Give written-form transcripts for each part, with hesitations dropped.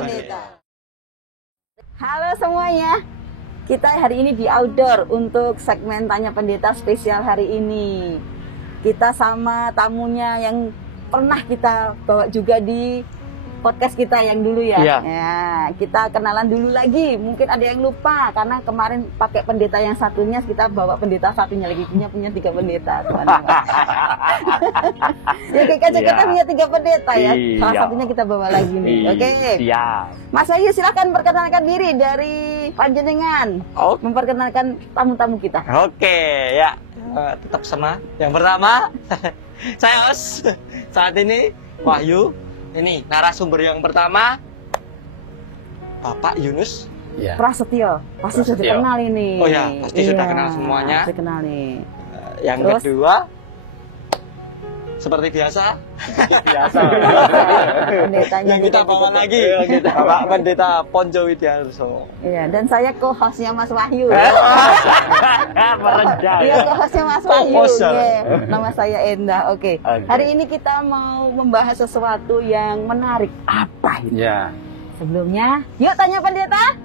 Pendeta. Halo semuanya, kita hari ini di outdoor untuk segmen Tanya Pendeta spesial hari ini. Kita sama tamunya yang pernah kita bawa juga di podcast kita yang dulu ya. Iya. Ya, kita kenalan dulu lagi. Mungkin ada yang lupa karena kemarin pakai pendeta yang satunya, kita bawa pendeta satunya lagi, punya 3 pendeta. Ya kita punya 3 pendeta ya. Salah satunya kita bawa lagi nih. Oke. Siap. Mas Ayu silakan perkenalkan diri dari panjenengan. Memperkenalkan tamu-tamu kita. Oke, ya. Tetap sama. Yang pertama, saya Os. Saat ini Wahyu. Ini narasumber yang pertama, Bapak Yunus. Ya. Prasetyo, pasti sudah kenal ini. Oh ya, pasti sudah kenal semuanya. Pasti kenal nih. Yang kedua, seperti biasa. Pendetanya yang kita bawa lagi, Bapak Pendeta Ponjo Widiarso. Iya, dan saya co-hostnya Mas Wahyu. Iya, co-hostnya Mas Wahyu. Nama saya Endah. Oke. Hari ini kita mau membahas sesuatu yang menarik. Apa itu? Ya. Sebelumnya, yuk tanya pendeta.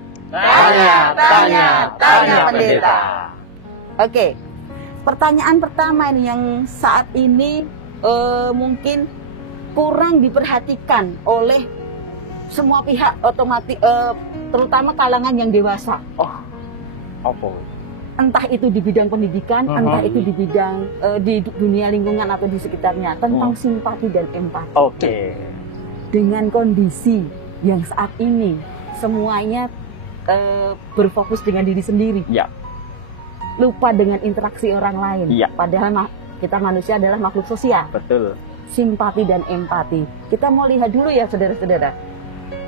Tanya pendeta. Oke. Pertanyaan pertama ini yang saat ini mungkin kurang diperhatikan oleh semua pihak, otomatis terutama kalangan yang dewasa. Apa? Entah itu di bidang pendidikan, entah itu di bidang di dunia lingkungan atau di sekitarnya, tentang simpati dan empati. Oke. Dengan kondisi yang saat ini semuanya berfokus dengan diri sendiri. Ya. Lupa dengan interaksi orang lain. Ya. Padahal kita manusia adalah makhluk sosial. Betul. Simpati dan empati. Kita mau lihat dulu ya saudara-saudara.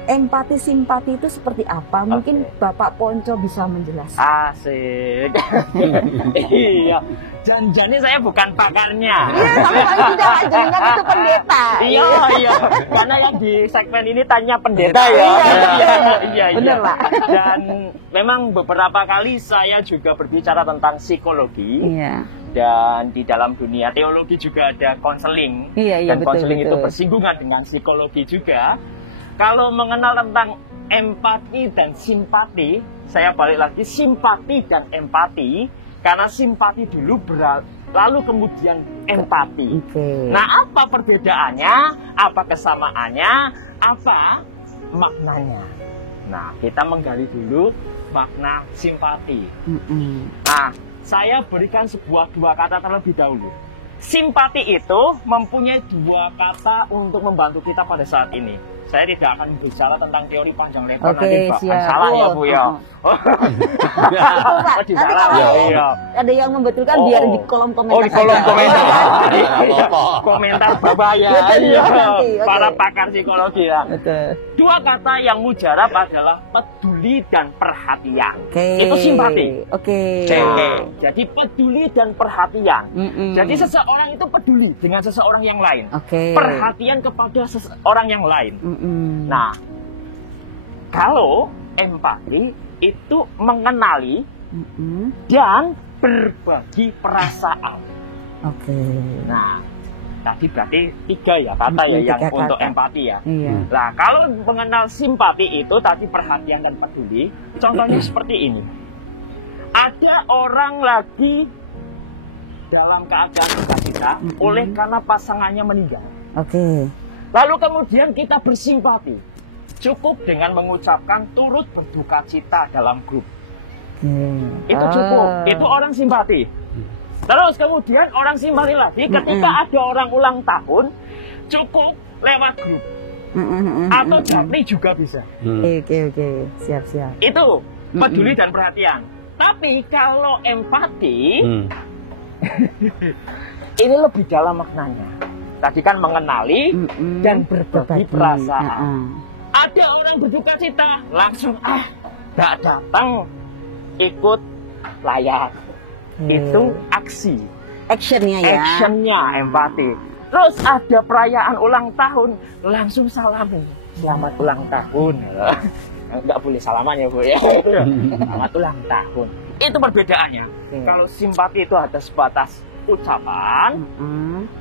Empati, simpati itu seperti apa? Mungkin Bapak Ponco bisa menjelaskan. Asik. Iya. Jangan-jangan saya bukan pakarnya. Iya, sama sekali tidak. Jangan itu pendeta. Iya. Karena yang di segmen ini tanya pendeta ya. Iya. Benar, Pak. Dan memang beberapa kali saya juga berbicara tentang psikologi. Iya. Dan di dalam dunia teologi juga ada konseling. Iya, dan konseling itu bersinggungan dengan psikologi juga. Kalau mengenal tentang empati dan simpati, saya balik lagi simpati dan empati, karena simpati dulu lalu kemudian empati. Nah, apa perbedaannya? Apa kesamaannya? Apa maknanya? Nah, kita menggali dulu makna simpati. Nah, saya berikan dua kata terlebih dahulu. Simpati itu mempunyai 2 kata untuk membantu kita pada saat ini. Saya tidak akan bicara tentang teori panjang lebar nanti Pak. Salah ya Bu ya. Ada yang membetulkan biar di kolom komentar. Di kolom komentar. Komentar bawah ya. Para pakar psikologi ya. 2 kata yang mujarab adalah peduli dan perhatian. Itu simpati. Jadi peduli dan perhatian. Jadi seseorang itu peduli dengan seseorang yang lain. Perhatian kepada seseorang yang lain. Nah, kalau empati itu mengenali dan berbagi perasaan. Nah, tadi berarti 3 ya kata ya yang untuk empati ya. Nah, kalau mengenal simpati itu tadi perhatian dan peduli. Contohnya seperti ini. Ada orang lagi dalam keadaan sukacita oleh karena pasangannya meninggal. Lalu kemudian kita bersimpati. Cukup dengan mengucapkan turut berduka cita dalam grup. Itu cukup. Itu orang simpati. Terus kemudian orang simpati lagi ketika ada orang ulang tahun, cukup lewat grup. Atau japri juga bisa. Oke. Siap. Itu peduli dan perhatian. Tapi kalau empati, ini lebih dalam maknanya. Tadi kan mengenali dan berbagi perasaan. Ada orang berduka cita, langsung gak datang ikut layak. Itu aksi. Actionnya ya. Actionnya empati. Terus ada perayaan ulang tahun, langsung salamin. Selamat ulang tahun. Nggak boleh salaman ya Bu ya. Selamat ulang tahun. Itu perbedaannya. Kalau simpati itu ada sebatas ucapan,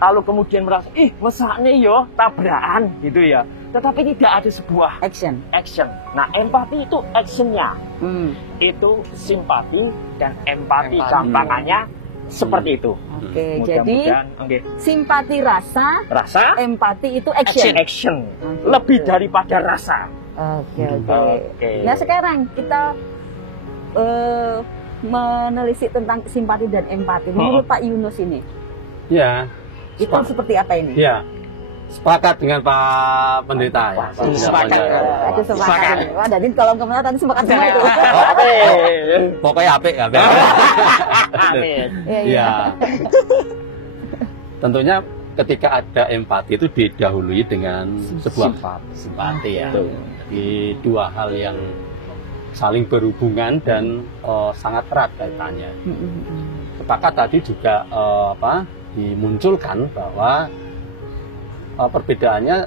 lalu kemudian merasa, mesaknya yo tabrakan gitu ya. tetapi tidak ada sebuah action. Nah, empati itu actionnya. Itu simpati dan empati. Gampangannya seperti itu. Oke, jadi simpati rasa, empati itu action. Lebih daripada rasa. Oke. Nah, sekarang kita menelisik tentang simpati dan empati. Menurut Pak Yunus ini, ya, itu seperti apa ini? Ya, sepakat dengan Pak Pendeta ya. Sepakat. Wah, jadi kolom komentar tadi sepakat semua itu. Pokoknya apik ya. Iya. Tentunya ketika ada empati itu didahului dengan sebuah simpati ya. Di dua hal yang saling berhubungan dan sangat erat kaitannya. Sepakat tadi juga dimunculkan bahwa perbedaannya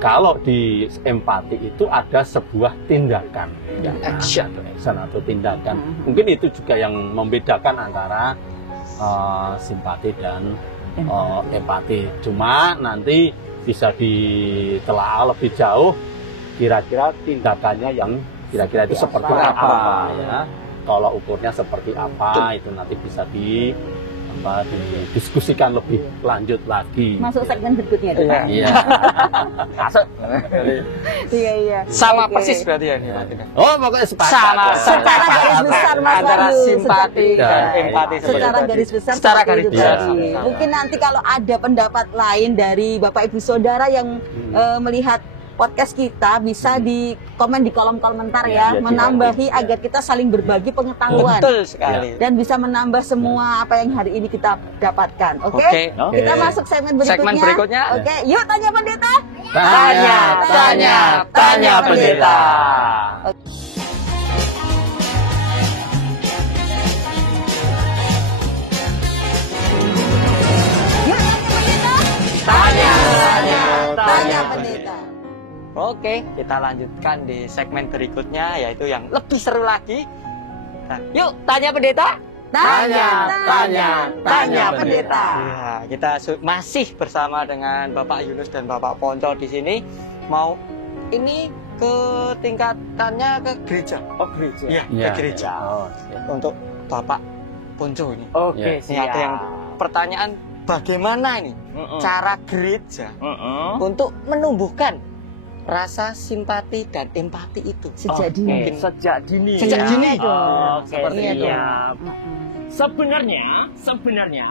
kalau di empati itu ada sebuah tindakan, action atau tindakan. Mungkin itu juga yang membedakan antara simpati dan empati. Cuma nanti bisa ditelaah lebih jauh kira-kira tindakannya yang kira-kira itu seperti apa ya. Kalau ukurnya seperti apa itu nanti bisa didiskusikan lebih lanjut lagi. Masuk segmen berikutnya itu. Iya. Masuk. Iya. Sama persis berarti ya. Oh, pokoknya sepakat. Sama. Secara garis besar Mas antara Wahyu, simpati dan empati. Secara garis besar. Secara garis besar. Mungkin nanti kalau ada pendapat lain dari Bapak Ibu Saudara yang melihat podcast kita, bisa di komen di kolom komentar ya, menambahi agar kita saling berbagi pengetahuan. Betul sekali. Dan bisa menambah semua apa yang hari ini kita dapatkan. Oke? Kita masuk segmen berikutnya. Oke, yuk tanya pendeta. Tanya pendeta. Yuk tanya pendeta. Oke, kita lanjutkan di segmen berikutnya, yaitu yang lebih seru lagi. Nah, yuk, tanya pendeta. Tanya pendeta. Ya, kita masih bersama dengan Bapak Yunus dan Bapak Ponco di sini. Mau ini ke tingkatannya ke gereja. Oh, gereja. Iya, ke gereja. Untuk Bapak Ponco ini. Oke, siap. Ada yang pertanyaan, bagaimana ini cara gereja untuk menumbuhkan rasa simpati dan empati itu sejak dini. Sejak dini. Sebenarnya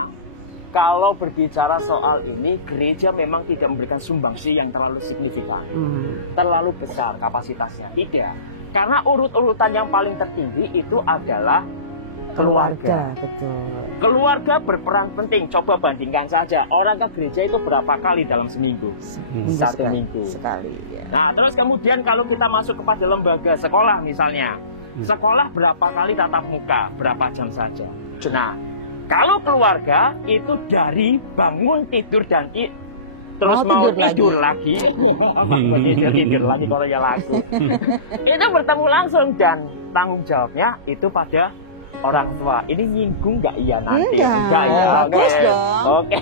kalau berbicara soal ini, gereja memang tidak memberikan sumbangsi yang terlalu signifikan, terlalu besar kapasitasnya. Tidak, karena urut-urutan yang paling tertinggi itu adalah keluarga. Betul. Keluarga berperan penting. Coba bandingkan saja, orang ke gereja itu berapa kali dalam seminggu? Satu minggu sekali. Ya. Nah, terus kemudian kalau kita masuk kepada lembaga sekolah misalnya, sekolah berapa kali tatap muka? Berapa jam saja? Nah, kalau keluarga itu dari bangun, tidur dan terus mau tidur lagi. tidur lagi kalau ya lagu. Itu bertemu langsung dan tanggung jawabnya itu pada orang tua. Ini nyinggung nggak iya nanti? Enggak ya. Bagus dong. Oke.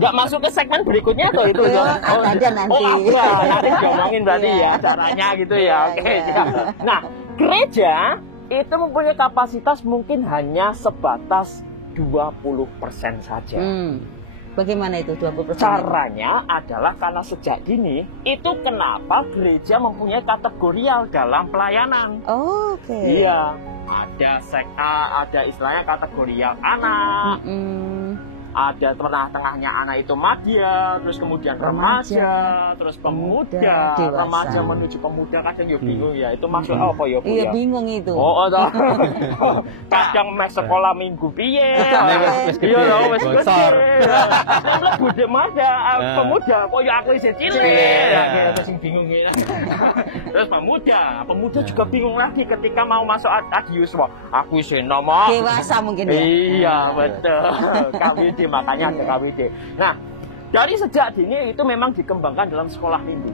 Nggak masuk ke segmen berikutnya atau itu? Ada nanti. Nanti diomongin berarti ya caranya gitu ya. Oke. Nah, gereja itu mempunyai kapasitas mungkin hanya sebatas 20% saja. Bagaimana itu 20%? Caranya adalah karena sejak dini itu kenapa gereja mempunyai kategorial dalam pelayanan. Oke. Iya. Ada ada istilahnya kategorial anak, ada tengah-tengahnya anak itu madya, terus kemudian remaja, terus pemuda, remaja menuju pemuda. Kadang ya bingung ya, itu maksud apa ya Bu? Iya bingung itu. Kadang mes sekolah minggu piye, iya loh wis besar. Budhe madya, pemuda, kok ya aku isih cilik, terus bingung ya. Terus pemuda juga bingung lagi ketika mau masuk adiuswa. Aku isih nomor dewasa mungkin ya. Iya betul. KWD, makanya ada KWD. Nah, dari sejak dini itu memang dikembangkan dalam sekolah minggu.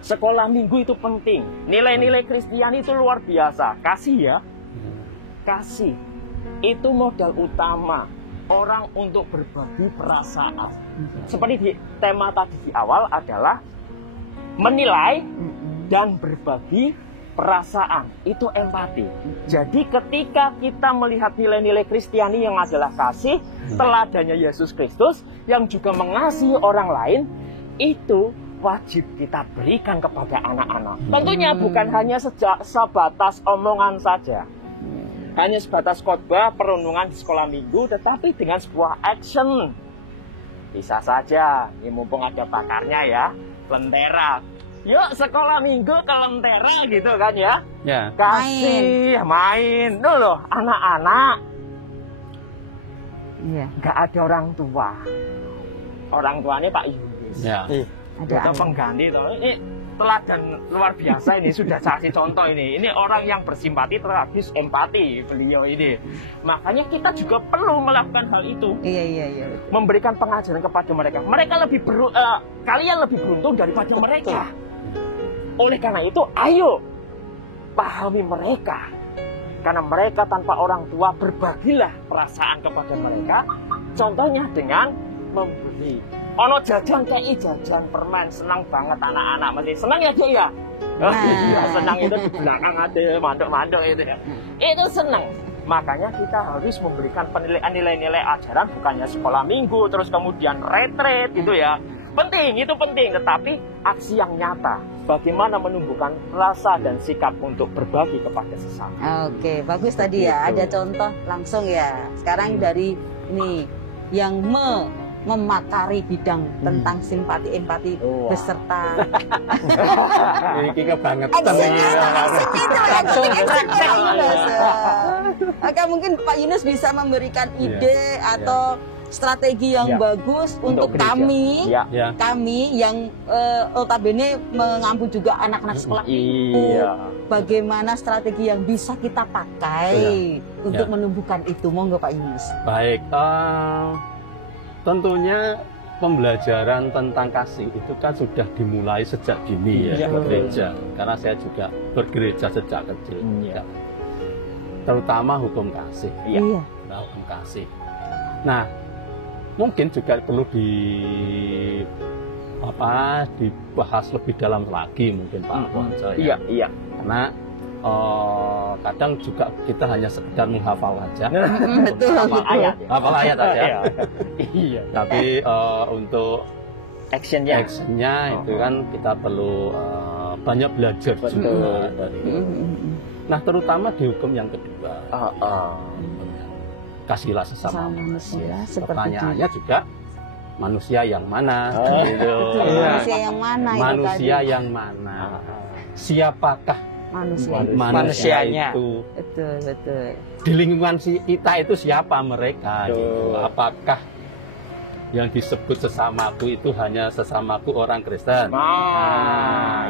Sekolah minggu itu penting. Nilai-nilai Kristiani itu luar biasa. Kasih ya. Kasih. Itu modal utama orang untuk berbagi perasaan. Seperti di tema tadi di awal adalah menilai dan berbagi perasaan. Itu empati. Jadi ketika kita melihat nilai-nilai Kristiani yang adalah kasih, teladannya Yesus Kristus yang juga mengasihi orang lain, itu wajib kita berikan kepada anak-anak. Tentunya bukan hanya sebatas omongan saja, hanya sebatas khotbah, perenungan di sekolah minggu, tetapi dengan sebuah action. Bisa saja, ini mumpung ada pakarnya ya, lentera. Yuk sekolah minggu ke lentera gitu kan ya. Kasih, main. Loh, anak-anak. Gak ada orang tua. Orang tuanya Pak Yunus. Ada pengganti toh. Ini teladan luar biasa ini, sudah kasih contoh ini. Ini orang yang bersimpati terhadap empati beliau ini. Makanya kita juga perlu melakukan hal itu. Iya. Memberikan pengajaran kepada mereka. Mereka kalian lebih beruntung daripada mereka. Oleh karena itu, ayo pahami mereka. Karena mereka tanpa orang tua, berbagilah perasaan kepada mereka. Contohnya dengan memberi. Ono jajan kayak jajan permen, senang banget anak-anak. Mesti senang ya dia ya. Iya, senang itu di belakang ada mandok-mandok itu ya. Itu senang. Makanya kita harus memberikan penilaian nilai-nilai ajaran, bukannya sekolah minggu terus kemudian retret gitu ya. Penting, itu penting, tetapi aksi yang nyata. Bagaimana menumbuhkan rasa dan sikap untuk berbagi kepada sesama. Oke, bagus tadi ya. Ada contoh langsung ya. Sekarang dari ini yang mematari bidang tentang simpati empati beserta ini kebangetan Oke, mungkin Pak Yunus bisa memberikan ide atau strategi yang bagus untuk kami yang notabene mengampu juga anak-anak sekolah itu. Bagaimana strategi yang bisa kita pakai untuk menumbuhkan itu? Monggo Pak Yunus. Baik, tentunya pembelajaran tentang kasih itu kan sudah dimulai sejak dini ya, gereja. Karena saya juga bergereja sejak kecil. Terutama hukum kasih. Hukum kasih. Nah, mungkin juga perlu dibahas lebih dalam lagi mungkin Pak Wanja. Iya. Karena kadang juga kita hanya sekedar menghafal aja. Hafal ayat aja. Iya. Tapi untuk actionnya itu kan kita perlu banyak belajar juga dari. Nah, terutama di hukum yang kedua. Kasihlah sesama manusia. Pertanyaannya juga manusia yang mana? Manusia yang mana? Manusia yang mana? Siapakah manusianya itu? Betul. Di lingkungan kita itu siapa mereka? Gitu. Apakah yang disebut sesamaku itu hanya sesamaku orang Kristen?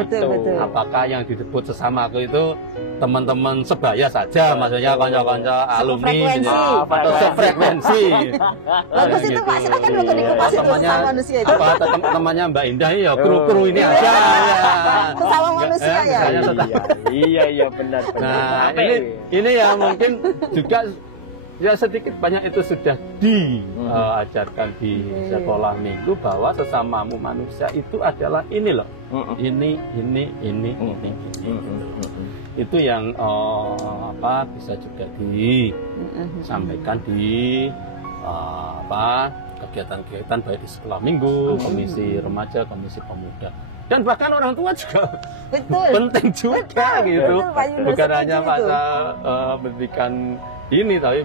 Betul. Apakah yang disebut sesamaku itu teman-teman sebaya saja, maksudnya kanca-kanca alumni atau sefrekuensi? Bagus itu Pak, silakan untuk dikupas itu sesama manusia itu. Apa temannya Mbak Indah ya kru-kru ini aja ya. Sesama manusia ya. Iya benar. Nah, ini ya mungkin juga ya sedikit banyak itu sudah diajarkan di sekolah minggu bahwa sesamamu manusia itu adalah ini loh. Ini. Itu yang bisa juga disampaikan di kegiatan-kegiatan baik di sekolah minggu, komisi remaja, komisi pemuda. Dan bahkan orang tua juga penting juga gitu. Bukan hanya pada pendidikan ini, tapi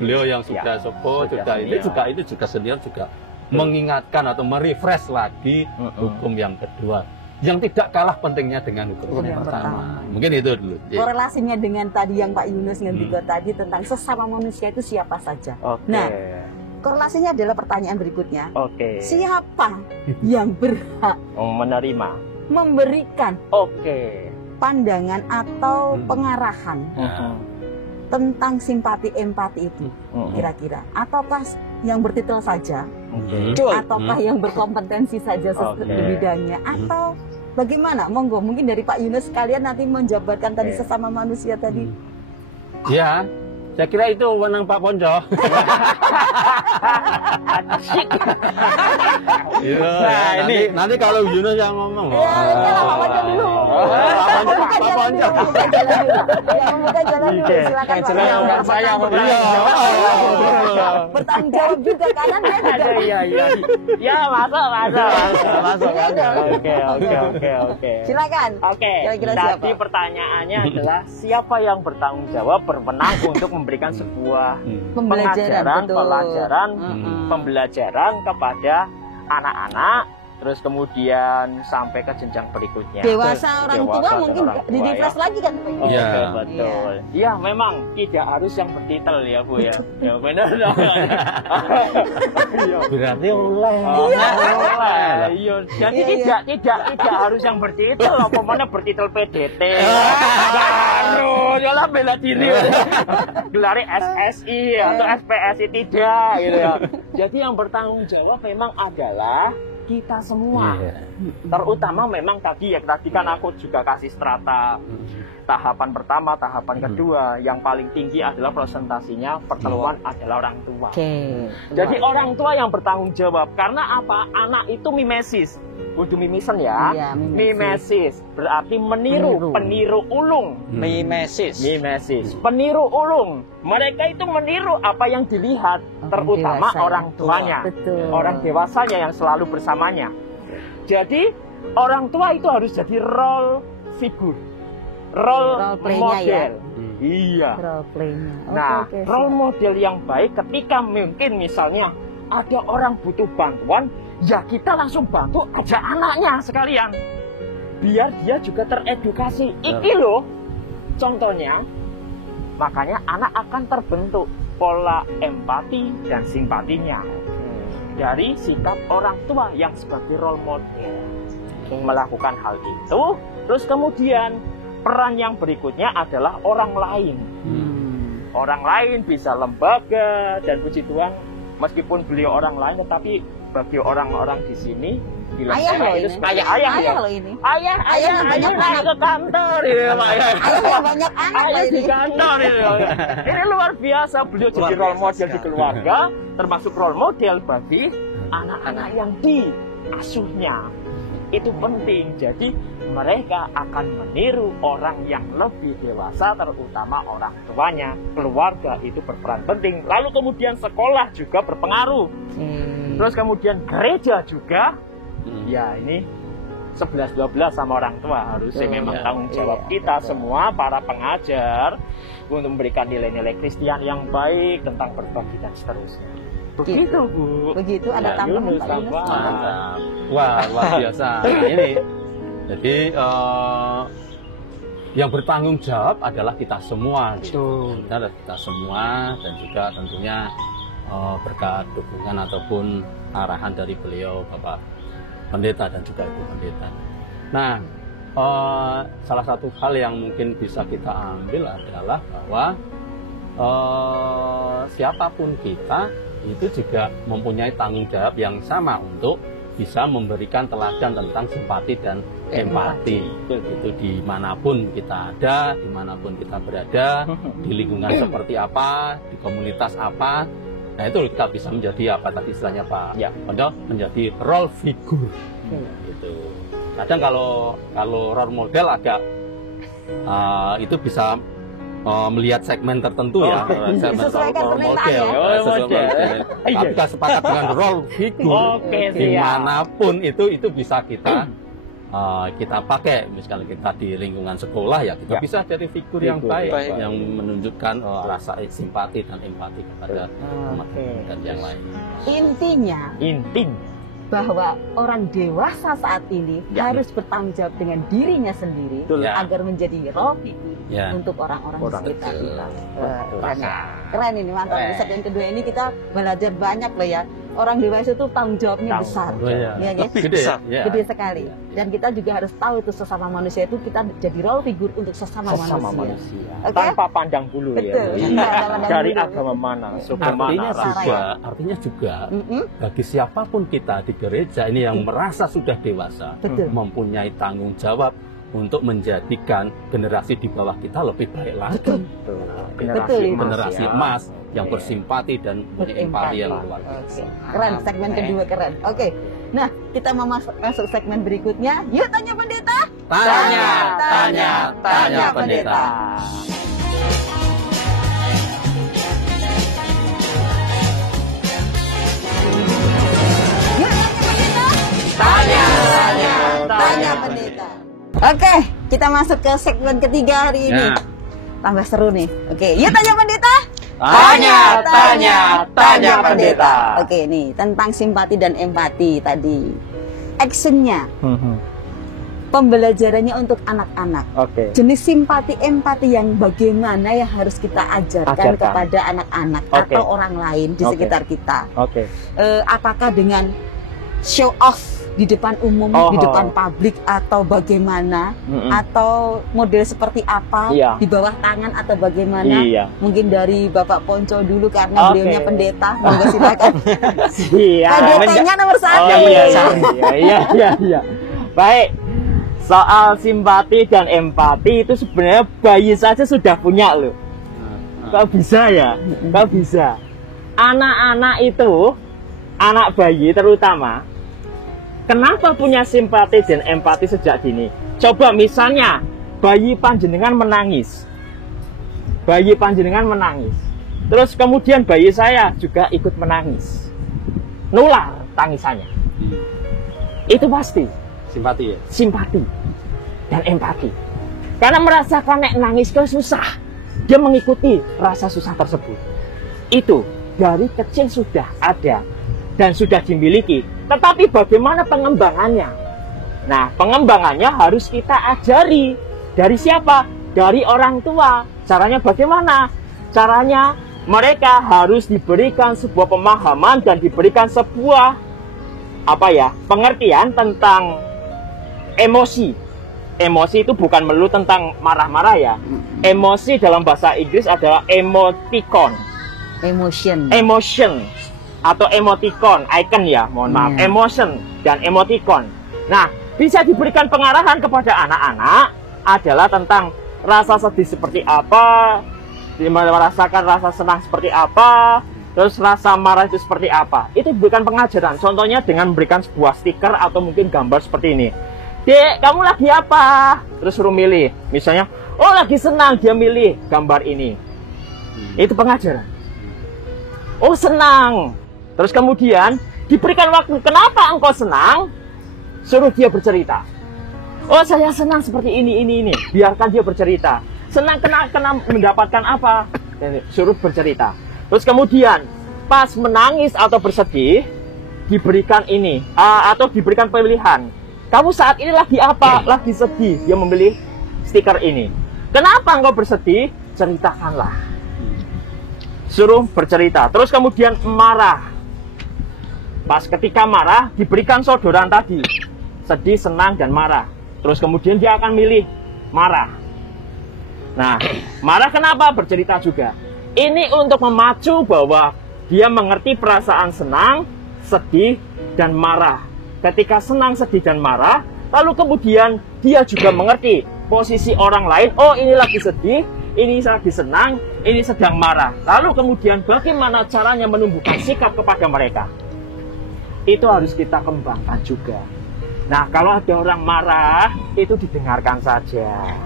beliau yang sudah sepuh itu juga senior juga mengingatkan atau merefresh lagi hukum yang kedua yang tidak kalah pentingnya dengan hukum yang pertama. Mungkin itu dulu. Korelasinya dengan tadi yang Pak Yunus ngendika tadi tentang sesama manusia itu siapa saja. Nah, korelasinya adalah pertanyaan berikutnya. Siapa yang berhak memberikan pandangan atau pengarahan tentang simpati empati itu kira-kira? Ataukah yang bertitel saja? Ataukah yang berkompetensi saja di bidangnya? Atau bagaimana? Monggo, mungkin dari Pak Yunus sekalian nanti menjabarkan tadi sesama manusia tadi. Ya, Saya kira itu wewenang Pak Ponco. Nah, ini nanti kalau Yunus yang ngomong. Ya, Pak Ponco dulu. Pak Ponco. Ya, membuka jalan dulu. Silakan Pak. Saya bertanggung jawab juga karena dia juga. Iya. Ya, masuk. Oke. Silakan. Oke. Tadi pertanyaannya adalah siapa yang bertanggung jawab berwenang untuk memberikan sebuah pembelajaran kepada anak-anak, terus kemudian sampai ke jenjang berikutnya. Dewasa orang tua mungkin di-refresh lagi kan? Iya, betul. Iya, memang tidak harus yang bertitel ya, Bu ya. Ya benar. Berarti oleh. Iya. Jadi tidak harus yang bertitel, apa mana bertitel PDT. Baru jalan bela diri. Gelari SSI atau SPSI tidak gitu ya. Jadi yang bertanggung jawab memang adalah kita semua, terutama memang tadi kan aku juga kasih strata tahapan pertama, tahapan kedua, yang paling tinggi adalah presentasinya pertemuan adalah orang tua. Jadi orang tua yang bertanggung jawab, karena apa? Anak itu mimesis, kudu mimisen ya, mimesis berarti meniru, peniru ulung, mimesis, peniru ulung. Mereka itu meniru apa yang dilihat, terutama orang tuanya, orang dewasanya yang selalu bersamanya. Jadi orang tua itu harus jadi role figure, role model. Iya. Nah, role model yang baik ketika mungkin misalnya ada orang butuh bantuan, ya kita langsung bantu aja anaknya sekalian, biar dia juga teredukasi. Iki loh contohnya. Makanya anak akan terbentuk pola empati dan simpatinya dari sikap orang tua yang sebagai role model melakukan hal itu. Terus kemudian peran yang berikutnya adalah orang lain. Orang lain bisa lembaga, dan puji Tuhan meskipun beliau orang lain, tetapi bagi orang-orang di sini ayah loh itu ini. kayak ayah ya. Ayah banyak anak ke kantor ya, ayah banyak anak di kantor ini. Ini luar biasa, beliau jadi role model di keluarga, termasuk role model bagi anak-anak yang diasuhnya. Itu penting. Jadi mereka akan meniru orang yang lebih dewasa, terutama orang tuanya. Keluarga itu berperan penting. Lalu kemudian sekolah juga berpengaruh. Terus kemudian gereja juga. Ya ini 11-12 sama orang tua harusnya memang tanggung jawab kita semua para pengajar untuk memberikan nilai-nilai Kristen yang baik tentang berbagi dan seterusnya. Begitu Bu. Begitu ada tambahan Pak Yunus. Mantap. Wah, luar biasa. Ini jadi yang bertanggung jawab adalah kita semua. Adalah kita semua, dan juga tentunya berkat dukungan ataupun arahan dari beliau Bapak Pendeta dan juga Ibu Pendeta. Nah, salah satu hal yang mungkin bisa kita ambil adalah bahwa siapapun kita itu juga mempunyai tanggung jawab yang sama untuk bisa memberikan teladan tentang simpati dan empati. Itu dimanapun kita ada, dimanapun kita berada, di lingkungan seperti apa, di komunitas apa. Nah itu kita bisa menjadi apa tadi istilahnya Pak Ponco, menjadi role figure. Gitu. Kadang kalau role model agak itu bisa melihat segmen tertentu ya, segmen role model. Kita sepakat dengan role figure. Dimanapun itu bisa kita pakai. Misalnya kita di lingkungan sekolah ya kita bisa jadi figur yang baik, yang menunjukkan rasa simpati dan empati kepada teman-teman dan yang lain. Intinya bahwa orang dewasa saat ini harus bertanggung jawab dengan dirinya sendiri agar menjadi role figure untuk orang-orang di sekitar kita. Keren ini, mantap. Di segmen kedua ini kita belajar banyak loh ya. Orang dewasa itu tanggung jawabnya besar, gede sekali. Dan kita juga harus tahu itu sesama manusia itu kita jadi role figure untuk sesama manusia. Tanpa pandang bulu ya. Dari agama mana, suku mana, artinya juga bagi siapapun kita di gereja ini yang merasa sudah dewasa, mempunyai tanggung jawab untuk menjadikan generasi di bawah kita lebih baik lagi. Generasi emas yang bersimpati dan berempati yang luar biasa. Keren, segmen kedua keren. Oke. Nah, kita mau masuk segmen berikutnya. Yuk tanya pendeta. Tanya pendeta. Yuk tanya pendeta. Oke, kita masuk ke segmen ketiga hari ini. Tambah seru nih. Oke, yuk tanya pendeta. Tanya pendeta. Oke, nih tentang simpati dan empati tadi. Actionnya, pembelajarannya untuk anak-anak. Jenis simpati empati yang bagaimana yang harus kita ajarkan kepada anak-anak atau orang lain di sekitar kita. Apakah dengan show off di depan umum, di depan publik, atau bagaimana, atau model seperti apa, di bawah tangan atau bagaimana? Mungkin dari Bapak Ponco dulu karena beliaunya pendeta. Monggo silakan. Pendetanya nomor 1. Iya. Baik. Soal simpati dan empati itu sebenarnya bayi saja sudah punya loh. Kok bisa ya? Kok bisa? Anak-anak itu, anak bayi terutama, kenapa punya simpati dan empati sejak dini? Coba misalnya bayi panjenengan menangis. Terus kemudian bayi saya juga ikut menangis. Nular tangisannya. Itu pasti Simpati ya? Simpati dan empati. Karena merasakan nek nangis ke susah, dia mengikuti rasa susah tersebut. Itu dari kecil sudah ada dan sudah dimiliki. Tetapi bagaimana pengembangannya? Nah, pengembangannya harus kita ajari. Dari siapa? Dari orang tua. Caranya bagaimana? Caranya mereka harus diberikan sebuah pemahaman dan diberikan sebuah pengertian tentang emosi. Emosi itu bukan melulu tentang marah-marah ya. Emosi dalam bahasa Inggris adalah emoticon. Emotion atau emoticon, icon ya, mohon maaf. Emotion dan emoticon. Nah, bisa diberikan pengarahan kepada anak-anak adalah tentang rasa sedih seperti apa, merasakan rasa senang seperti apa, terus rasa marah itu seperti apa. Itu bukan pengajaran. Contohnya dengan memberikan sebuah stiker atau mungkin gambar seperti ini. Dek, kamu lagi apa? Terus suruh milih. Misalnya, oh lagi senang, dia milih gambar ini. Itu pengajaran. Oh senang. Terus kemudian diberikan waktu. Kenapa engkau senang? Suruh dia bercerita. Oh saya senang seperti ini. Biarkan dia bercerita. Senang kena mendapatkan apa? Suruh bercerita. Terus kemudian pas menangis atau bersedih, diberikan ini atau diberikan pilihan. Kamu saat ini lagi apa? Lagi sedih. Dia memilih stiker ini. Kenapa engkau bersedih? Ceritakanlah. Suruh bercerita. Terus kemudian marah. Pas ketika marah, diberikan sodoran tadi. Sedih, senang, dan marah. Terus kemudian dia akan milih marah. Nah, marah kenapa? Bercerita juga. Ini untuk memacu bahwa dia mengerti perasaan senang, sedih, dan marah. Ketika senang, sedih, dan marah, lalu kemudian dia juga mengerti posisi orang lain. Oh, ini lagi sedih, ini lagi senang, ini sedang marah. Lalu kemudian bagaimana caranya menumbuhkan sikap kepada mereka? Itu harus kita kembangkan juga. Nah, kalau ada orang marah, itu didengarkan saja.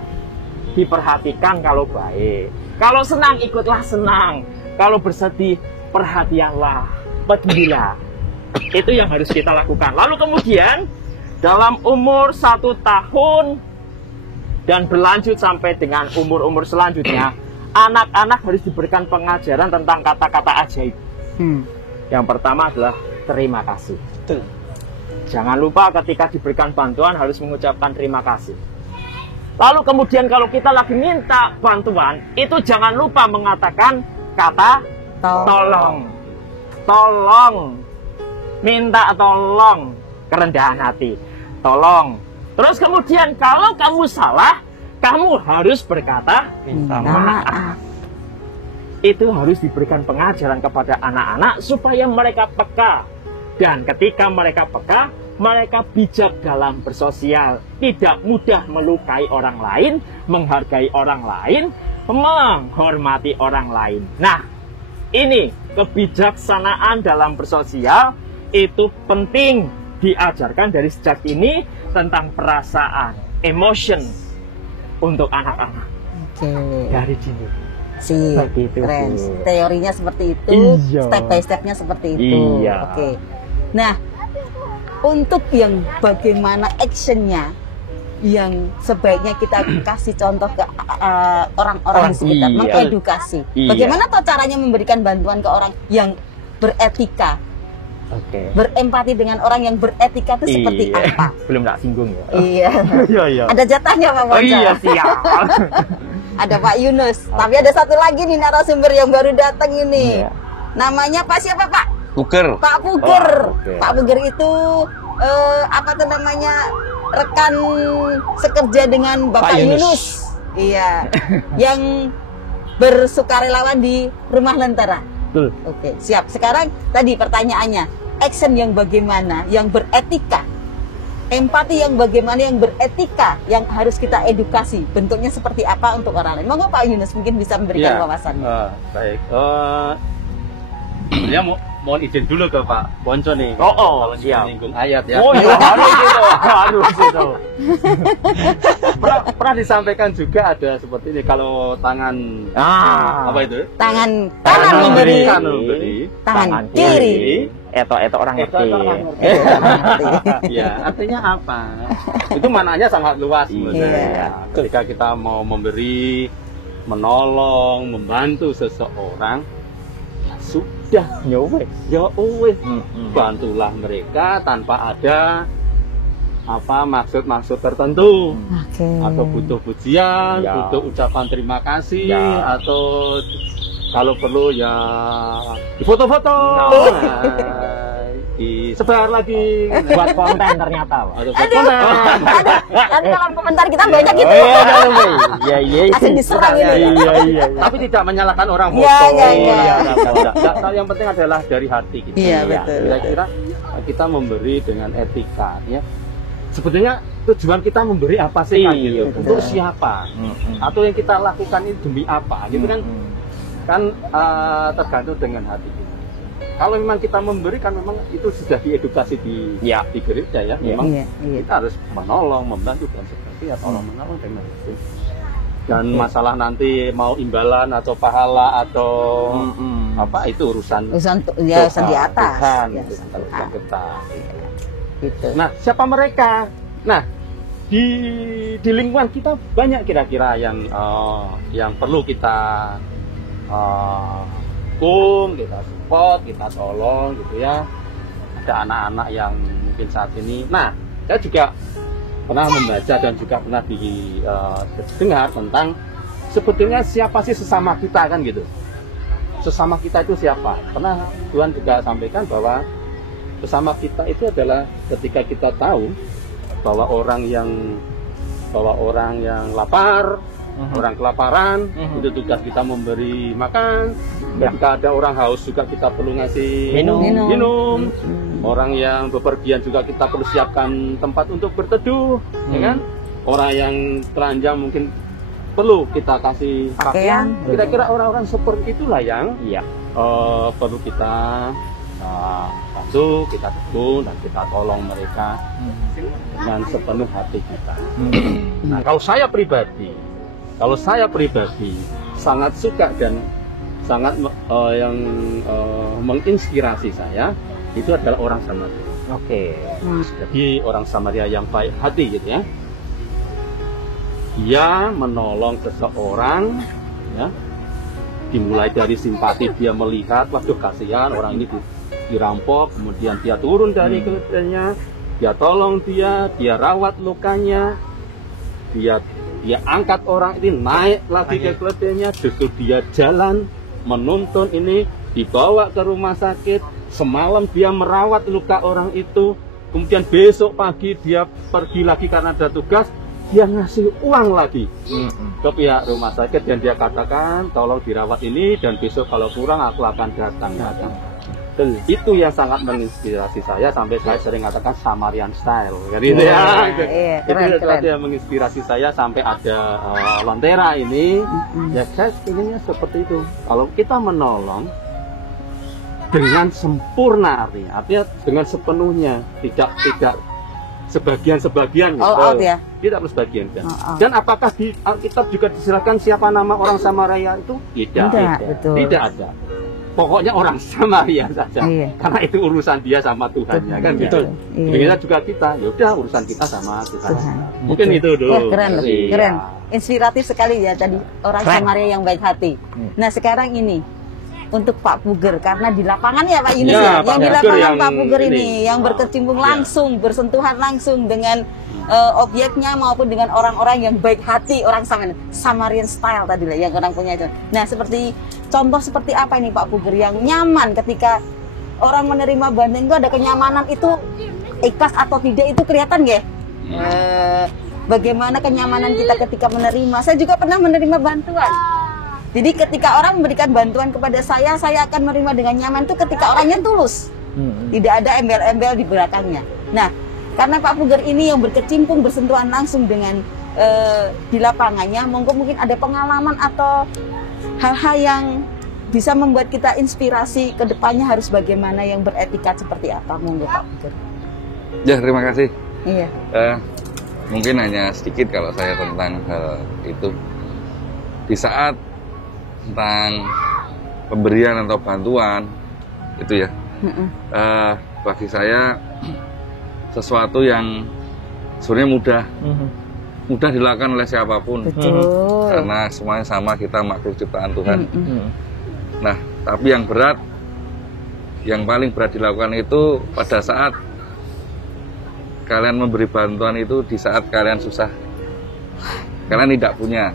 Diperhatikan kalau baik. Kalau senang, ikutlah senang. Kalau bersedih, perhatianlah, pedulilah. Itu yang harus kita lakukan. Lalu kemudian dalam umur 1 tahun dan berlanjut sampai dengan umur-umur selanjutnya, anak-anak harus diberikan pengajaran tentang kata-kata ajaib. Yang pertama adalah terima kasih. Jangan lupa ketika diberikan bantuan harus mengucapkan terima kasih. Lalu kemudian kalau kita lagi minta bantuan, itu jangan lupa mengatakan kata tolong. Tolong. Minta tolong, kerendahan hati. Tolong. Terus kemudian kalau kamu salah, kamu harus berkata minta maaf. Itu harus diberikan pengajaran kepada anak-anak supaya mereka peka. Dan ketika mereka peka, mereka bijak dalam bersosial, tidak mudah melukai orang lain, menghargai orang lain, menghormati orang lain. Nah, ini kebijaksanaan dalam bersosial itu penting diajarkan dari sejak ini tentang perasaan, emotion untuk anak-anak. Dari dini. Keren. Teorinya seperti itu, step by stepnya seperti itu. Nah, untuk yang bagaimana actionnya, yang sebaiknya kita kasih contoh ke orang-orang di sekitar, mengedukasi. Bagaimana toh caranya memberikan bantuan ke orang yang beretika? Berempati dengan orang yang beretika itu seperti apa? Belum tak singgung ya. Iya. Ada jatahnya Pak Bonco. Siap. Ada Pak Yunus. Tapi ada satu lagi nih narasumber yang baru datang ini. Namanya Pak siapa Pak? Puger. Pak Puger. Pak Puger itu apa tuh namanya, rekan sekerja dengan Bapak Yunus. Iya. Yang bersukarelawan di Rumah Lentera. Oke, siap. Sekarang tadi pertanyaannya, action yang bagaimana, yang beretika, empati yang bagaimana, yang beretika, yang harus kita edukasi, bentuknya seperti apa untuk orang lain. Monggo Pak Yunus mungkin bisa memberikan wawasan. Baik. Ya mohon izin dulu ke Pak Bonco nih. Siap. Menyinggung ayat ya. Harus itu. Pernah disampaikan juga ada seperti ini, kalau tangan apa itu? Tangan kanan memberi, tangan kiri. Eto orang ngerti. Ya, artinya apa? Itu maknanya sangat luas sebenarnya. Ketika kita mau memberi, menolong, membantu seseorang, sudah bantulah mereka tanpa ada maksud tertentu, atau butuh pujian, butuh ucapan terima kasih, atau kalau perlu ya di foto-foto, disebar lagi buat konten ternyata. Nanti kalau komentar kita banyak gitu. Asal diserang ini. Tapi tidak menyalahkan orang foto. Yang penting adalah dari hati kita. Kira-kira kita memberi dengan etika ya. Sebetulnya tujuan kita memberi apa sih kan gitu? Untuk siapa? Atau yang kita lakukan ini demi apa? Gitu kan tergantung dengan hati kita. Kalau memang kita memberi, kan memang itu sudah diedukasi di gereja ya. Memang kita harus menolong, membantu dan sebagainya, tolong menolong dengan itu. Dan masalah nanti mau imbalan atau pahala atau apa, itu urusan di atas. Tuhan kita. Gitu. Nah, siapa mereka? Nah, di lingkungan kita banyak kira-kira yang perlu kita dukung, kita support, kita tolong gitu ya. Ada anak-anak yang mungkin saat ini. Nah, saya juga pernah membaca dan juga pernah dengar tentang sebetulnya siapa sih sesama kita kan gitu. Sesama kita itu siapa? Karena Tuhan juga sampaikan bahwa sesama kita itu adalah ketika kita tahu bahwa orang yang lapar, orang kelaparan, itu tugas kita memberi makan. Ketika ada orang haus juga kita perlu ngasih minum. Orang yang bepergian juga kita perlu siapkan tempat untuk berteduh, ya kan? Orang yang telanjang mungkin perlu kita kasih pakaian. Kira-kira orang-orang seperti itulah yang perlu kita bantu, kita dukung, dan kita tolong mereka dengan sepenuh hati kita. Nah, kalau saya pribadi sangat suka dan sangat menginspirasi saya itu adalah orang Samaria. Jadi orang Samaria yang baik hati gitu ya. Dia menolong seseorang ya. Dimulai dari simpati, dia melihat, waduh kasihan orang ini dirampok, kemudian dia turun dari keledainya, dia tolong dia rawat lukanya, dia angkat orang ini naik lagi ke keledainya, justru dia jalan menuntun ini, dibawa ke rumah sakit, semalam dia merawat luka orang itu, kemudian besok pagi dia pergi lagi karena ada tugas, dia ngasih uang lagi ke pihak rumah sakit, dan dia katakan tolong dirawat ini, dan besok kalau kurang aku akan datang. Itu yang sangat menginspirasi saya sampai saya sering katakan Samarian style. Jadi itu yang menginspirasi saya sampai ada Lentera ini. Ya saya inginnya seperti itu. Kalau kita menolong dengan sempurna artinya dengan sepenuhnya, tidak sebagian-sebagian gitu. All out ya? Tidak harus bagian kan. Dan apakah di Alkitab juga diserahkan siapa nama orang Samaria itu? Tidak ada. Pokoknya orang Samaria saja. Karena itu urusan dia sama Tuhannya kan gitu. Begitu juga kita, ya udah urusan kita sama Tuhan. Mungkin itu dulu. Keren. Inspiratif sekali ya tadi orang Samaria yang baik hati. Nah, sekarang ini untuk Pak Puger, karena di lapangan ya Pak Yunus yang di lapangan Pak Puger ini yang berkecimpung langsung, bersentuhan langsung dengan objeknya maupun dengan orang-orang yang baik hati, orang Samarian style tadi lah yang orang punya itu. Nah, contoh seperti apa ini Pak Puger yang nyaman ketika orang menerima bantuan itu, ada kenyamanan itu, ikhlas atau tidak itu kelihatan ya? Bagaimana kenyamanan kita ketika menerima? Saya juga pernah menerima bantuan. Jadi ketika orang memberikan bantuan kepada saya akan menerima dengan nyaman itu ketika orangnya tulus. Tidak ada embel-embel di belakangnya. Nah, karena Pak Puger ini yang berkecimpung, bersentuhan langsung dengan di lapangannya, mungkin ada pengalaman atau hal-hal yang bisa membuat kita inspirasi ke depannya harus bagaimana, yang beretika seperti apa, monggo Pak Puger. Ya, terima kasih. Iya. Mungkin hanya sedikit kalau saya tentang hal itu. Di saat tentang pemberian atau bantuan itu ya, bagi saya sesuatu yang sebenarnya mudah dilakukan oleh siapapun. Karena semuanya sama, kita makhluk ciptaan Tuhan. Nah, tapi yang paling berat dilakukan itu pada saat kalian memberi bantuan itu, di saat kalian susah, kalian tidak punya,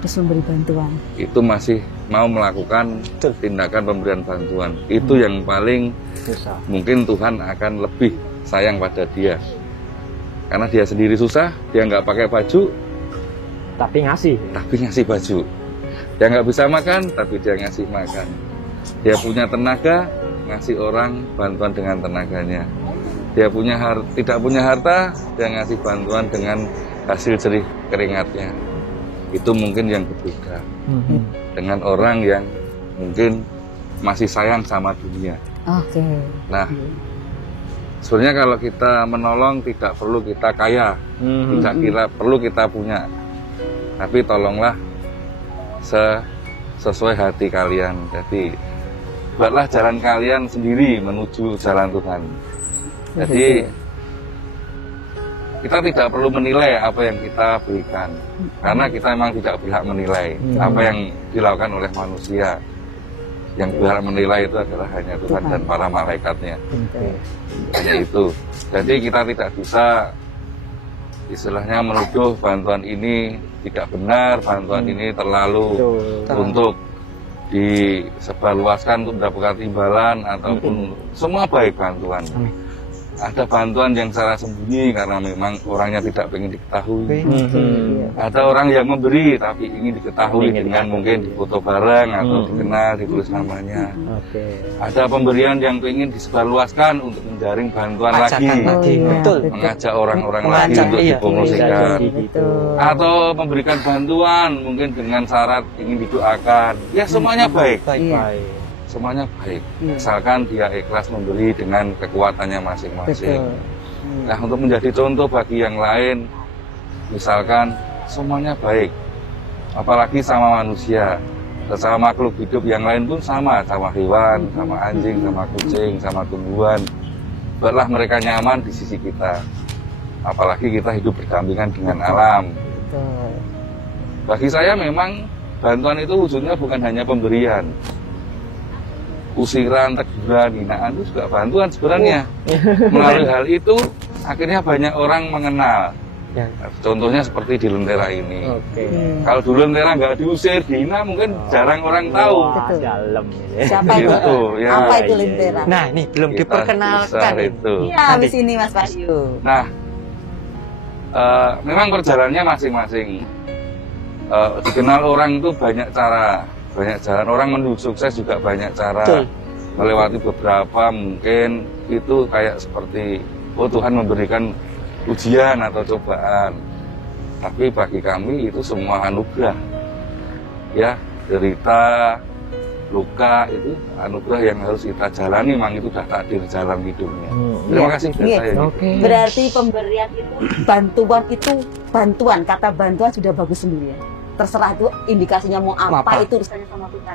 terus memberi bantuan, itu masih mau melakukan tindakan pemberian bantuan. Itu yang paling susah. Mungkin Tuhan akan lebih sayang pada dia, karena dia sendiri susah, dia nggak pakai baju tapi ngasih baju. Dia nggak bisa makan tapi dia ngasih makan. Dia punya tenaga, ngasih orang bantuan dengan tenaganya. Dia tidak punya harta, dia ngasih bantuan dengan hasil jerih keringatnya. Itu mungkin yang berbeda dengan orang yang mungkin masih sayang sama dunia. Nah, sebenarnya kalau kita menolong tidak perlu kita kaya, tidak perlu kita punya, tapi tolonglah sesuai hati kalian. Jadi buatlah jalan kalian sendiri menuju jalan Tuhan. Jadi kita tidak perlu menilai apa yang kita berikan, karena kita memang tidak berhak menilai apa yang dilakukan oleh manusia. Yang berhak menilai itu adalah hanya Tuhan dan para malaikatnya. Hanya itu. Jadi kita tidak bisa istilahnya menuduh bantuan ini tidak benar, bantuan ini terlalu untuk disebarluaskan untuk mendapatkan imbalan, ataupun semua baik bantuan. Ada bantuan yang secara sembunyi karena memang orangnya tidak ingin diketahui. Ada orang yang memberi tapi ingin diketahui dengan mungkin difoto bareng atau dikenal, ditulis namanya. Ada pemberian yang ingin disebarluaskan untuk menjaring bantuan lagi. Mengajak orang-orang lagi untuk dipromosikan. Atau memberikan bantuan mungkin dengan syarat ingin didoakan. Ya semuanya baik. Semuanya baik, asalkan dia ikhlas memberi dengan kekuatannya masing-masing. Nah, untuk menjadi contoh bagi yang lain, misalkan semuanya baik, apalagi sama manusia, sesama makhluk hidup yang lain pun sama hewan, sama anjing, sama kucing, sama tumbuhan. Buatlah mereka nyaman di sisi kita, apalagi kita hidup berdampingan dengan alam. Bagi saya memang bantuan itu wujudnya bukan hanya pemberian. Usiran, teguran, hinaan itu juga bantuan sebenarnya. Melalui hal itu akhirnya banyak orang mengenal. Contohnya seperti di Lentera ini. Kalau dulu Lentera nggak diusir, dihina, mungkin jarang orang tahu. Siapa itu? Apa itu Lentera? Nah, ini belum diperkenalkan itu. Iya, habis ini Mas Bayu. Nah, memang perjalanannya masing-masing. Dikenal orang itu banyak cara. Banyak jalan, orang menuju sukses juga banyak cara. melewati beberapa mungkin itu kayak seperti Tuhan memberikan ujian atau cobaan. Tapi bagi kami itu semua anugerah. Ya, derita, luka itu anugerah yang harus kita jalani, memang itu sudah takdir jalan hidupnya. Terima kasih dari saya. Berarti pemberian itu, bantuan, kata bantuan sudah bagus sendiri ya. Terserah itu indikasinya mau apa. Itu urusannya sama Tuhan.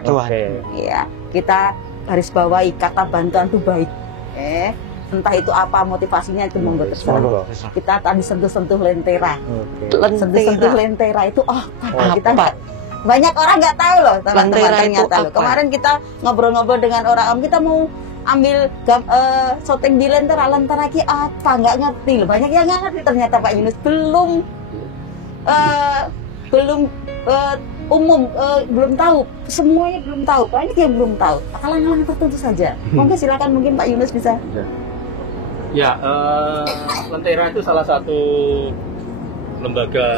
Iya, kita garis bawahi kata bantuan itu baik. Entah itu apa motivasinya itu monggo terserah. Kita tadi sentuh-sentuh lentera. Sentuh-sentuh lentera itu kita banyak orang nggak tahu loh teman-teman ternyata loh. Kemarin kita ngobrol-ngobrol dengan orang kita mau ambil syuting di lentera lagi apa nggak ngerti loh. Banyak yang nggak ngerti ternyata Pak Yunus belum umum belum tahu, semuanya belum tahu, banyak yang belum tahu, kalangan tertentu saja. Monggo silakan, mungkin Pak Yunus bisa. Ya, Lentera itu salah satu lembaga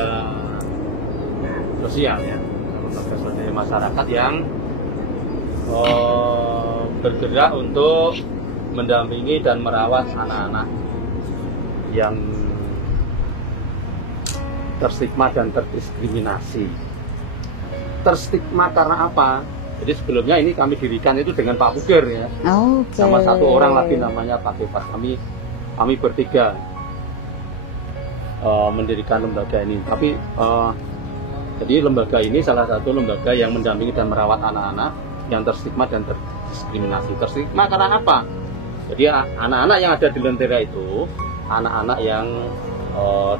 sosial ya, lembaga sosial masyarakat yang bergerak untuk mendampingi dan merawat anak-anak yang terstigma dan terdiskriminasi. Terstigma karena apa? Jadi sebelumnya ini kami dirikan itu dengan Pak Puger ya, sama satu orang lagi namanya Pak Bebas. Kami bertiga mendirikan lembaga ini. Tapi jadi lembaga ini salah satu lembaga yang mendampingi dan merawat anak-anak yang terstigma dan terdiskriminasi. Terstigma karena apa? Jadi anak-anak yang ada di Lentera itu anak-anak yang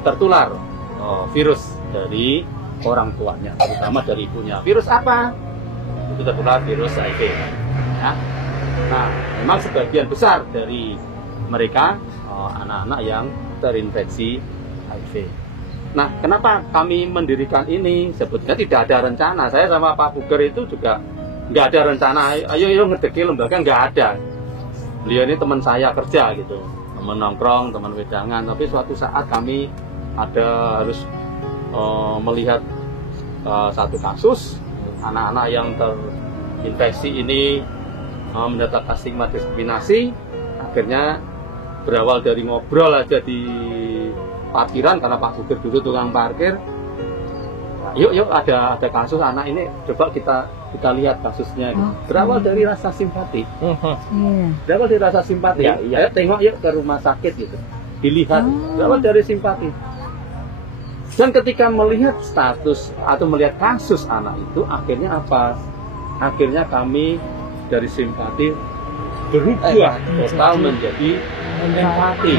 tertular virus dari orang tuanya, terutama dari ibunya. Virus apa? Itu tertular virus HIV. Ya. Nah, memang sebagian besar dari mereka anak-anak yang terinfeksi HIV. Nah, kenapa kami mendirikan ini? Sebetulnya tidak ada rencana. Saya sama Pak Puger itu juga nggak ada rencana. Ayo ngedeki lembaga, nggak ada. Beliau ini teman saya kerja gitu, teman nongkrong, teman wedangan. Tapi suatu saat kami harus melihat satu kasus anak-anak yang terinfeksi ini mendapatkan stigma diskriminasi. Akhirnya berawal dari ngobrol aja di parkiran karena Pak Puger dulu tukang parkir. Yuk ada kasus anak ini, coba kita lihat kasusnya. Berawal dari rasa simpati. Berawal dari rasa simpati. Ayo tengok yuk ke rumah sakit gitu. Dilihat. Berawal dari simpati. Dan ketika melihat status atau melihat kasus anak itu, akhirnya apa? Akhirnya kami dari simpati berubah total menjadi empati.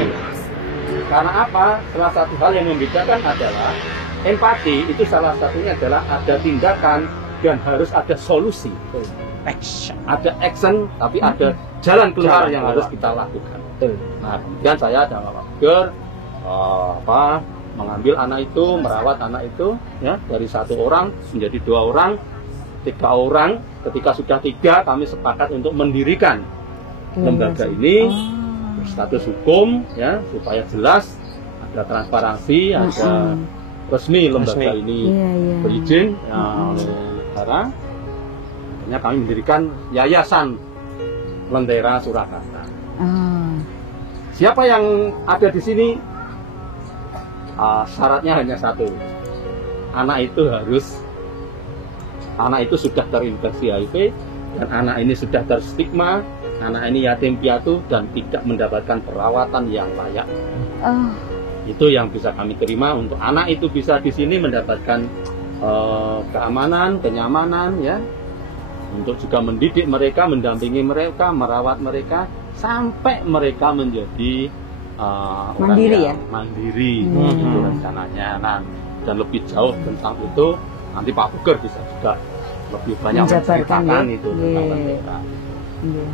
Karena apa? Salah satu hal yang membedakan adalah empati itu salah satunya adalah ada tindakan dan harus ada solusi. Ada action, tapi ada jalan keluar yang harus kita lakukan. Nah, kemudian saya dan Pak Puger mengambil anak itu, merawat anak itu ya, dari 1 orang menjadi 2 orang, 3 orang. Ketika sudah 3, kami sepakat untuk mendirikan lembaga ini berstatus hukum ya, supaya jelas, ada transparansi, ada resmi lembaga ini berizin oleh negara. Akhirnya kami mendirikan Yayasan Lentera Surakarta. Siapa yang ada di sini? Syaratnya hanya satu, anak itu sudah terinfeksi HIV dan anak ini sudah terstigma, anak ini yatim piatu dan tidak mendapatkan perawatan yang layak. Itu yang bisa kami terima untuk anak itu bisa di sini mendapatkan keamanan, kenyamanan ya, untuk juga mendidik mereka, mendampingi mereka, merawat mereka sampai mereka menjadi mandiri ya, mandiri itu rencananya. Nah, dan lebih jauh tentang itu nanti Pak Puger bisa juga lebih banyak menceritakan itu tentang Lentera.